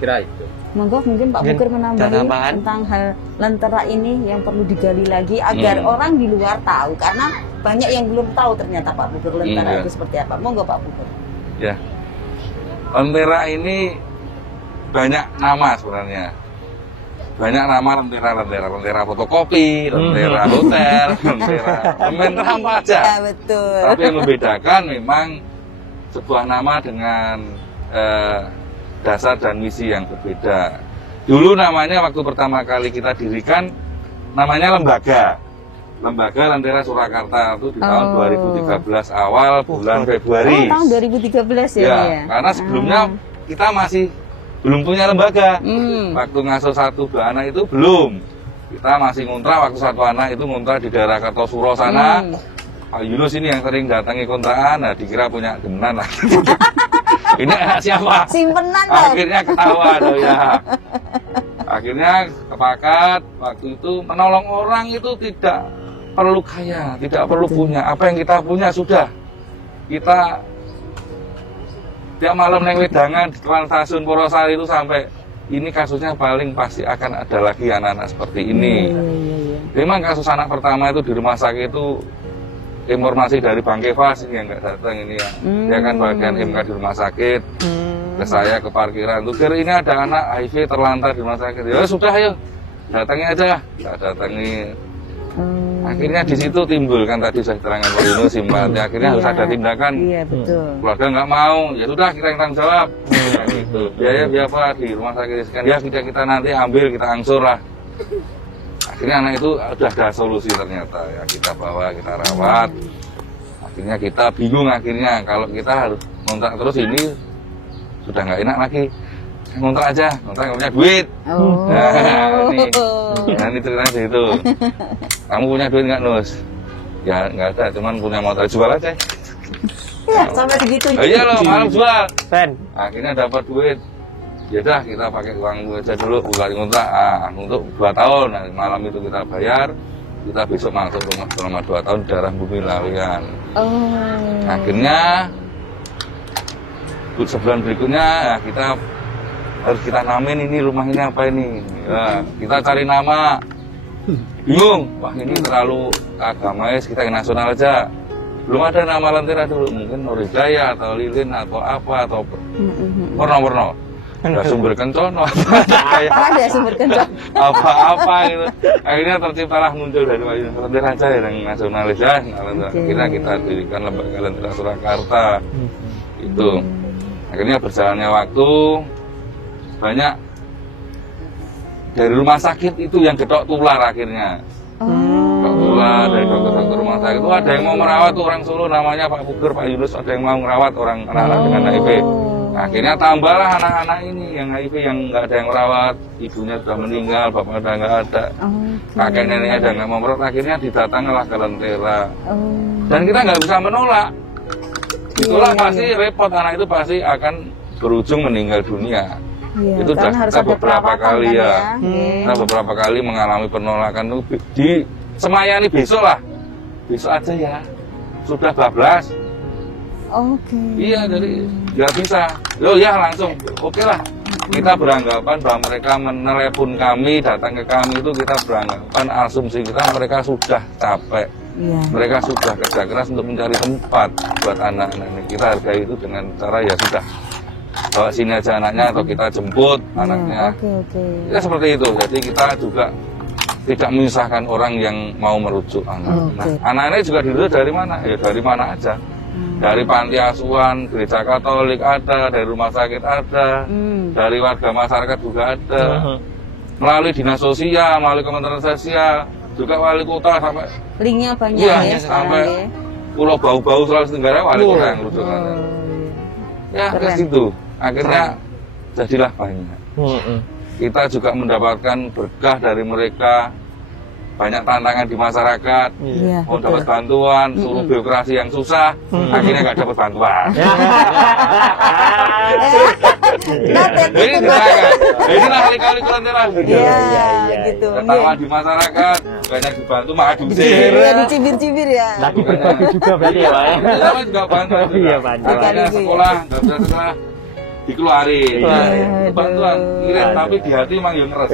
Kira itu. Monggo mungkin Pak Puger menambahi tentang hal Lentera ini yang perlu digali lagi agar orang di luar tahu, karena banyak yang belum tahu ternyata Pak Puger Lentera itu seperti apa. Monggo Pak Puger. Ya, Lentera ini banyak nama sebenarnya. Banyak nama lentera fotokopi, lentera hotel, lentera apa aja. Ya, betul. Tapi yang membedakan memang sebuah nama dengan dasar dan misi yang berbeda. Dulu namanya waktu pertama kali kita dirikan namanya Lembaga Lentera Surakarta itu di tahun 2013 awal bulan Februari. Tahun 2013 ya. Karena sebelumnya kita masih belum punya lembaga. Waktu ngasuh 1-2 anak itu belum. Kita masih ngontrak waktu 1 anak itu ngontrak di daerah Kartosuro sana. Pak Yunus ini yang sering datangi kontrakan, nah dikira punya gemenan lah. Ini anak siapa? Simpenan dong. Akhirnya ketahuan ya. Akhirnya sepakat waktu itu menolong orang itu tidak perlu kaya, tidak perlu punya. Apa yang kita punya sudah. Kita tiap malam neng wedangan di stasiun Porosari itu sampai ini kasusnya paling pasti akan ada lagi anak-anak seperti ini. Memang kasus anak pertama itu di rumah sakit itu informasi dari Bang Kevas ini yang nggak datang ini ya. Dia kan bagian MK di rumah sakit. Ke saya ke parkiran tuh, ini ada anak HIV terlantar di rumah sakit. Ya sudah ayo, datangi aja. Kita datangi. Akhirnya di situ timbul kan tadi saya terangkan Pak Yunus simpati. Akhirnya harus ada tindakan. Iya betul. Keluarga nggak mau, ya sudah kita yang tanggung jawab. Gitu. Biaya apa di rumah sakit sekian ya kita nanti ambil, kita angsur lah. Akhirnya anak itu udah ada solusi ternyata ya, kita bawa, kita rawat. Akhirnya kita bingung akhirnya kalau kita harus ngontrak terus ini sudah nggak enak lagi. Ngontrak aja, ngontrak nggak punya duit. Nah ini ceritanya itu. Kamu punya duit nggak, Nus? Ya nggak ada, cuman punya motor, jual aja. Ya sampai begitu. Iya loh, malam jual. Ben. Akhirnya dapat duit. Ya dah kita pakai uang aja dulu, bulan kontrak untuk 2 tahun. Nah, malam itu kita bayar. Kita besok masuk rumah selama 2 tahun di daerah Bumi Lawian. Akhirnya sebulan berikutnya kita harus kita namain ini rumah ini apa ini. Ya, kita cari nama. Bingung, wah ini terlalu agamais, kita ke nasional aja. Belum ada nama Lentera dulu, mungkin Nur Hidayah atau Lilin atau apa atau Warna-warna. Ada sumber kencono. Ada sumber kencono. Apa-apa gitu. Akhirnya terciptalah muncul dari Lentera aja yang nasionalis ya. Akhirnya kita dirikan Lembaga Lentera Surakarta. Itu. Akhirnya berjalannya waktu banyak dari rumah sakit itu yang gedok tular akhirnya. Gedok tular dari dokter-dokter rumah sakit itu ada yang mau merawat tuh orang Solo namanya Pak Puger, Pak Yunus, ada yang mau merawat orang anak-anak dengan HIV. Akhirnya tambahlah anak-anak ini yang HIV yang nggak ada yang merawat, ibunya sudah meninggal, bapaknya udah nggak ada, kakek neneknya udah nggak mau merawat, akhirnya didatanglah ke Lentera. Dan kita nggak bisa menolak. Itulah pasti repot, anak itu pasti akan berujung meninggal dunia. Iya, itu sudah kita beberapa kali ya. Kita beberapa kali mengalami penolakan itu di Semayani besok lah. Besok aja ya. Sudah bablas. Iya, jadi nggak bisa. Loh ya langsung. Oke lah. Kita beranggapan bahwa mereka menelepon kami, datang ke kami itu kita beranggapan asumsi kita mereka sudah capek. Mereka sudah kerja keras untuk mencari tempat buat anak-anak ini. Kita hargai itu dengan cara ya sudah. Bawa sini aja anaknya atau kita jemput anaknya. Ya seperti itu. Jadi kita juga tidak menyusahkan orang yang mau merujuk anak. Nah, anak-anaknya juga dirujuk dari mana? Ya dari mana aja. Dari panti asuhan, gereja Katolik ada, dari rumah sakit ada, dari warga masyarakat juga ada. Melalui dinas sosial, melalui Kementerian Sosial, juga wali kota sampai linknya banyak ya sampai Pulau Bau-Bau Sulawesi Tenggara wali kota yang merujuk anak. Ya ke situ. Akhirnya jadilah banyak. Kita juga mendapatkan berkah dari mereka. Banyak tantangan di masyarakat. Mau dapat bantuan, suruh birokrasi yang susah, akhirnya nggak dapat bantuan. Ini tantangan. Inilah kali-kali Lentera. Gitu. Ketawa di masyarakat, banyak dibantu malah diusir. Iya, dicibir-cibir ya. Lagi berbagi juga berarti ya, Pak. Kita juga bantu. Iya, bantu. Makanya sekolah, nggak bisa sekolah, dikeluarin. Bantuan, ngirim, tapi di hati emang yang keras.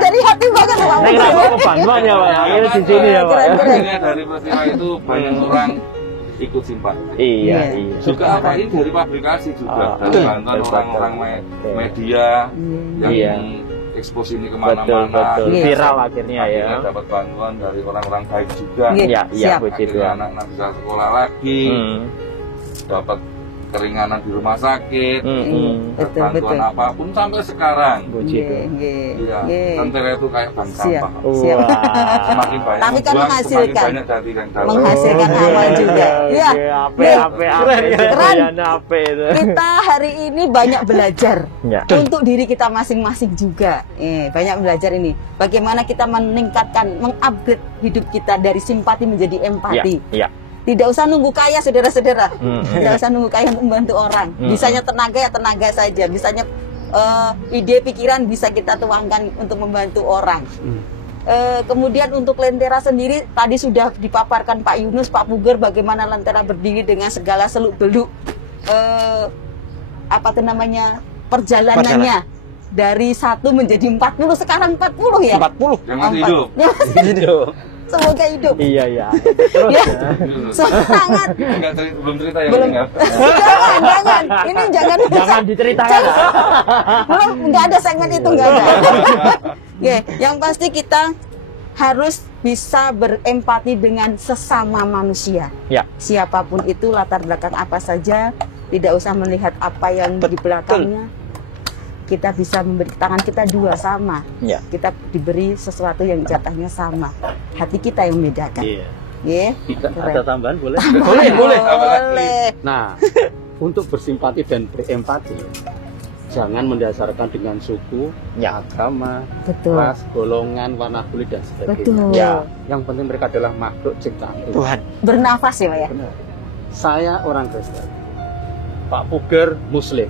Dari hati banget Pak. Nah, kenapa bantuan ya, Pak? Ini di sini ya, Pak. Akhirnya dari peristiwa itu banyak orang ikut simpati. Iya. Juga apa ini dari publikasi juga, dari bantuan orang-orang media yang ekspos ini kemana-mana. Betul. Viral akhirnya ya. Dapat bantuan dari orang-orang baik juga. Iya, puji Tuhan. Anak-anak bisa sekolah lagi, dapat keringanan di rumah sakit, bantuan apapun sampai sekarang. Iya, lentera itu kayak bank sampah. Semakin banyak tapi kan membuang, menghasilkan, semakin banyak dari yang dalam. menghasilkan amal juga. Iya, keren. Kita hari ini banyak belajar untuk diri kita masing-masing juga. Banyak belajar ini. Bagaimana kita meningkatkan, mengupgrade hidup kita dari simpati menjadi empati. Tidak usah nunggu kaya, saudara-saudara. Tidak usah nunggu kaya untuk membantu orang. Bisanya tenaga ya tenaga saja. Bisanya ide, pikiran bisa kita tuangkan untuk membantu orang. Kemudian untuk Lentera sendiri tadi sudah dipaparkan Pak Yunus, Pak Puger, bagaimana Lentera berdiri dengan segala seluk-beluk perjalanannya dari 1 menjadi 40, sekarang 40 ya. 40. Jangan hidup. Semoga hidup. Iya. Terus ya, sangat. Belum cerita yang Belum. meninggal. Jangan. Ini jangan diceritakan. Belum, nggak ada segmen itu, nggak ada. Yang pasti kita harus bisa berempati dengan sesama manusia. Siapapun itu, latar belakang apa saja, tidak usah melihat apa yang di belakangnya. Kita bisa memberi, tangan kita dua sama. Kita diberi sesuatu yang jatahnya sama. Hati kita yang membedakan. Ada tambahan boleh? Boleh. Nah, untuk bersimpati dan berempati, jangan mendasarkan dengan suku, agama, ras, golongan, warna kulit dan sebagainya. Yang penting mereka adalah makhluk ciptaan Tuhan. Bernafas ya, Pak ya. Benar. Saya orang Kristen, Pak Puger Muslim,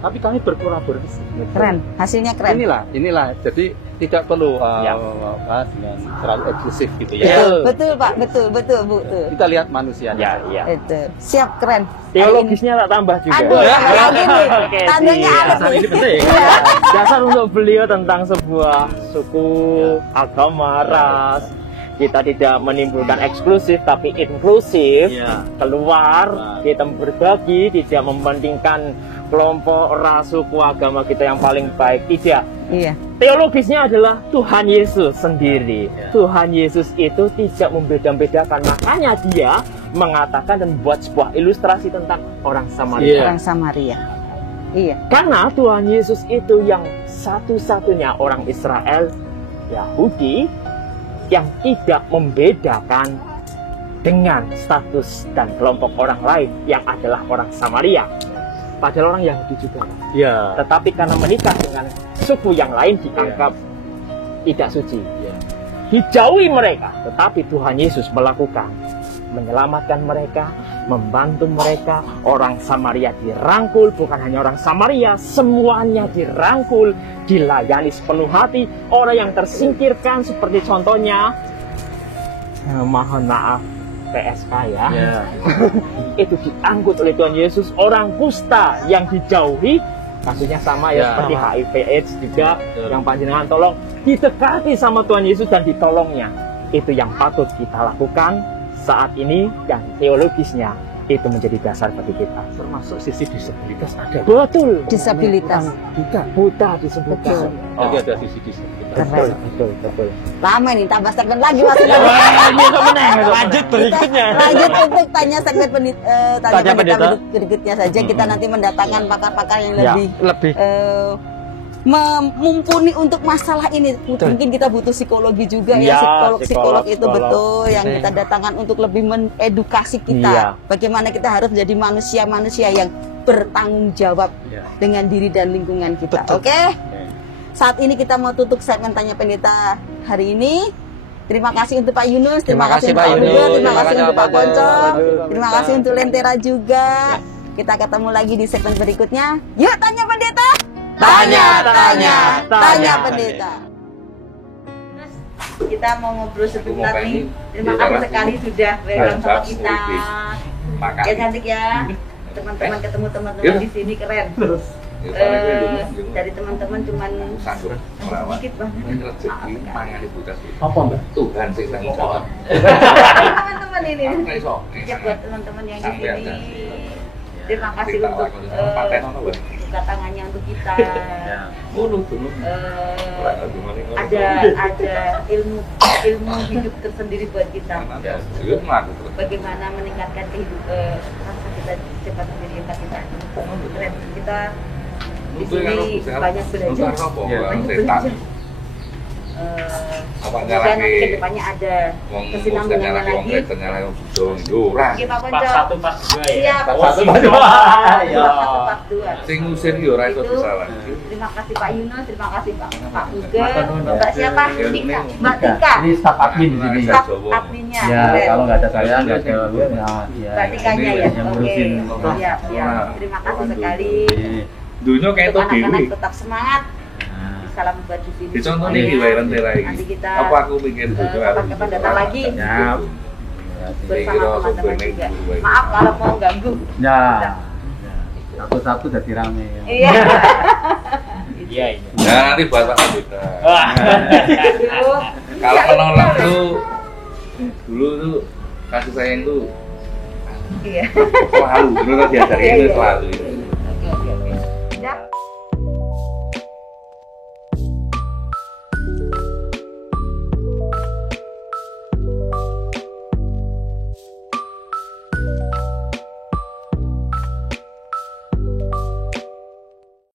tapi kami berkolaborasi. Keren, hasilnya keren. Inilah. Jadi tidak perlu dengan terlalu eksklusif gitu ya. Betul Pak, betul Bu. Kita lihat manusianya. Itu siap, keren. Teologisnya tak tambah juga. Aduh, tandanya ada ini penting. Dasar untuk beliau tentang sebuah suku, agama, ras. Kita tidak menimbulkan eksklusif tapi inklusif. Keluar, kita berbagi, tidak mementingkan kelompok, ras, suku, agama kita yang paling baik. Tidak. Teologisnya adalah Tuhan Yesus sendiri. Tuhan Yesus itu tidak membeda-bedakan. Makanya dia mengatakan dan membuat sebuah ilustrasi tentang orang Samaria. Orang Samaria. Karena Tuhan Yesus itu yang satu-satunya orang Israel, Yahudi, yang tidak membedakan dengan status dan kelompok orang lain yang adalah orang Samaria. Padahal orang Yahudi juga. Tetapi karena menikah dengan suku yang lain dianggap tidak suci. Dijauhi mereka. Tetapi Tuhan Yesus melakukan, menyelamatkan mereka, membantu mereka. Orang Samaria dirangkul, bukan hanya orang Samaria, semuanya dirangkul, dilayani sepenuh hati. Orang yang tersingkirkan seperti contohnya, mohon maaf, PSK ya. Itu diangkut oleh Tuhan Yesus. Orang kusta yang dijauhi, kasusnya sama seperti HIV AIDS juga, yang panjenengan tolong, didekati sama Tuhan Yesus dan ditolongnya. Itu yang patut kita lakukan saat ini, dan teologisnya itu menjadi dasar bagi kita. Termasuk sisi disabilitas ada. Betul. Disabilitas. Buta disebutkan. Jadi ada sisi disabilitas. Betul. Lama nih, tambah segmen lagi Mas. Lanjut berikutnya. Lanjut untuk tanya segmen tanya pendeta berikutnya saja. Kita nanti mendatangkan pakar-pakar yang lebih mumpuni untuk masalah ini. Mungkin kita butuh psikologi juga psikolog itu betul yang kita datangkan untuk lebih mengedukasi kita bagaimana kita harus menjadi manusia yang bertanggung jawab dengan diri dan lingkungan kita. Oke? Saat ini kita mau tutup segmen Tanya Pendeta hari ini. Terima kasih untuk Pak Yunus, terima kasih Pak Puger, terima kasih untuk Pak Konco, terima kasih untuk Lentera juga. Kita ketemu lagi di segmen berikutnya. Yuk Tanya Pendeta. Tanya Pendeta. Kita mau ngobrol sebentar nih. Terima kasih sekali sudah welcome sama kita. Ya cantik ya. Teman-teman ketemu teman-teman di sini keren. Dari teman-teman cuman sedikit banget. Apa Mbak? Tuhan sih tanggung jawab. Teman-teman ini. Ya buat teman-teman yang di sini. Terima kasih untuk buka tangannya untuk kita. Ada ilmu hidup tersendiri buat kita. Bagaimana meningkatkan kehidupan rasa kita cepat sendiri kita. Keren. Kita di sini banyak belajar. Banyak belajar. Dan nanti kedepannya ada kesinambungan lagi. Kita part 1 part 2 ya. Siap. Part 2. Sing ngusir yo ora iso disalahke. Terima kasih Pak Yuno, terima kasih Pak Ugeng, Mbak siapa? Tika. Mbak Tika. Ini staf admin di sini. Staf adminnya. Ya, kalau nggak ada saya nggak ada Mbak Tikanya ya. Oke. Siap. Terima kasih sekali. Dunia kayak untuk itu anak-anak tetap semangat. Salam buat di sini. Dicontohnya di layar terai. Nanti kita apa aku pikir kapan datang lagi Ya. bersama teman-teman juga. Maaf kalau mau ganggu. Ya. Satu-satu jadi rame. Iya. Iya. Nah, nanti buat Pak kita. Aduh. Kalau menolak tuh dulu tuh kasih sayang tuh Iya. selalu, dulu diajarin itu selalu.